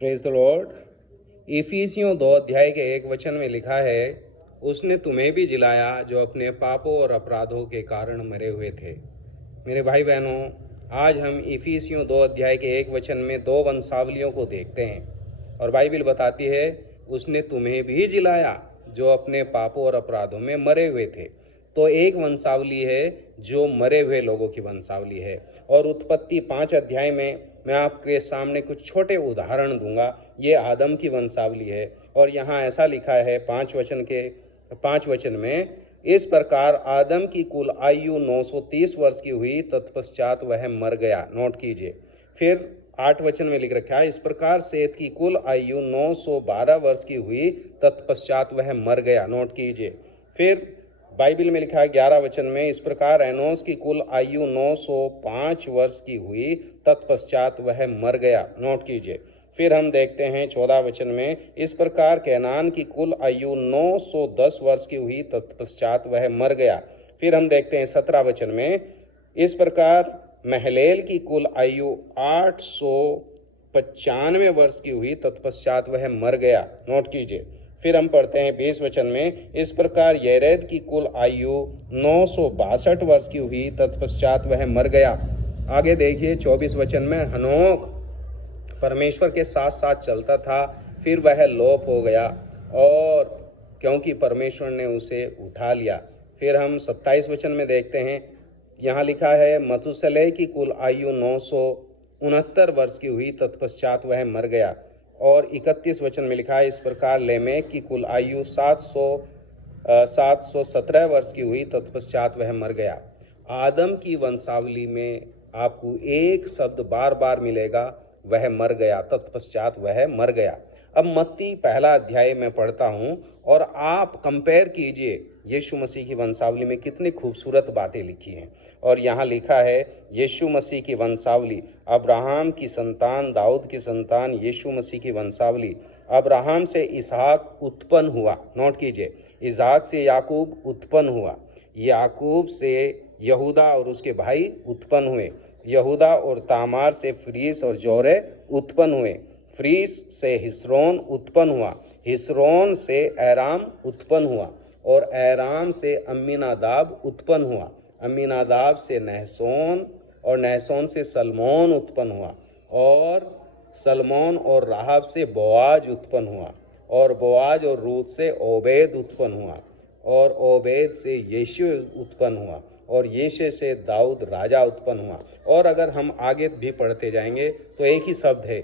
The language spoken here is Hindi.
Praise the Lord. इफिसियों 2 अध्याय के 1 वचन में लिखा है, उसने तुम्हें भी जिलाया जो अपने पापों और अपराधों के कारण मरे हुए थे। मेरे भाई बहनों, आज हम इफिसियों 2 अध्याय के 1 वचन में 2 वंशावलियों को देखते हैं और बाइबिल बताती है उसने तुम्हें भी जिलाया जो अपने पापों और अपराधों में मरे हुए थे। तो एक वंशावली है जो मरे हुए लोगों की वंशावली है। और उत्पत्ति 5 अध्याय में मैं आपके सामने कुछ छोटे उदाहरण दूंगा। ये आदम की वंशावली है और यहाँ ऐसा लिखा है 5 वचन में, इस प्रकार आदम की कुल आयु 930 वर्ष की हुई, तत्पश्चात वह मर गया। नोट कीजिए। फिर 8 वचन में लिख रखा है, इस प्रकार सेत की कुल आयु 912 वर्ष की हुई, तत्पश्चात वह मर गया। नोट कीजिए। फिर बाइबिल में लिखा है 11 वचन में, इस प्रकार एनोस की कुल आयु 905 वर्ष की हुई, तत्पश्चात वह मर गया। नोट कीजिए। फिर हम देखते हैं 14 वचन में, इस प्रकार कैनान की कुल आयु 910 वर्ष की हुई, तत्पश्चात वह मर गया। फिर हम देखते हैं 17 वचन में, इस प्रकार महलेल की कुल आयु 895 वर्ष की हुई, तत्पश्चात वह मर गया। नोट कीजिए। फिर हम पढ़ते हैं 20 वचन में, इस प्रकार येरेद की कुल आयु 962 वर्ष की हुई, तत्पश्चात वह मर गया। आगे देखिए 24 वचन में, हनोक परमेश्वर के साथ साथ चलता था, फिर वह लोप हो गया और क्योंकि परमेश्वर ने उसे उठा लिया। फिर हम 27 वचन में देखते हैं, यहाँ लिखा है, मथुसेलह की कुल आयु 969 वर्ष की हुई, तत्पश्चात वह मर गया। और 31 वचन में लिखा है, इस प्रकार लेमेक की कुल आयु 717 वर्ष की हुई, तत्पश्चात वह मर गया। आदम की वंशावली में आपको एक शब्द बार बार मिलेगा, वह मर गया, तत्पश्चात वह मर गया। अब मत्ती 1 अध्याय में पढ़ता हूँ और आप कंपेयर कीजिए यीशु मसीह की वंशावली में कितनी खूबसूरत बातें लिखी हैं। और यहाँ लिखा है यीशु मसीह की वंशावली, अब्राहम की संतान, दाऊद की संतान, यीशु मसीह की वंशावली। अब्राहम से इसहाक उत्पन्न हुआ। नोट कीजिए। इसहाक से याकूब उत्पन्न हुआ, याकूब से यहूदा और उसके भाई उत्पन्न हुए, यहूदा और तामार से फरीस और जोरे उत्पन्न हुए, फरीस से हिस्रोन उत्पन्न हुआ, हिस्रोन से एराम उत्पन्न हुआ और एराम से अम्मीनादाब उत्पन्न हुआ, अम्मीनादाब से नहसोन और नहसोन से सलमोन उत्पन्न हुआ और सलमोन और राहब से बोआज उत्पन्न हुआ और बोआज और रूत से ओबेद उत्पन्न हुआ और ओबेद से यीशु उत्पन्न हुआ और यीशु से दाऊद राजा उत्पन्न हुआ। और अगर हम आगे भी पढ़ते जाएंगे तो एक ही शब्द है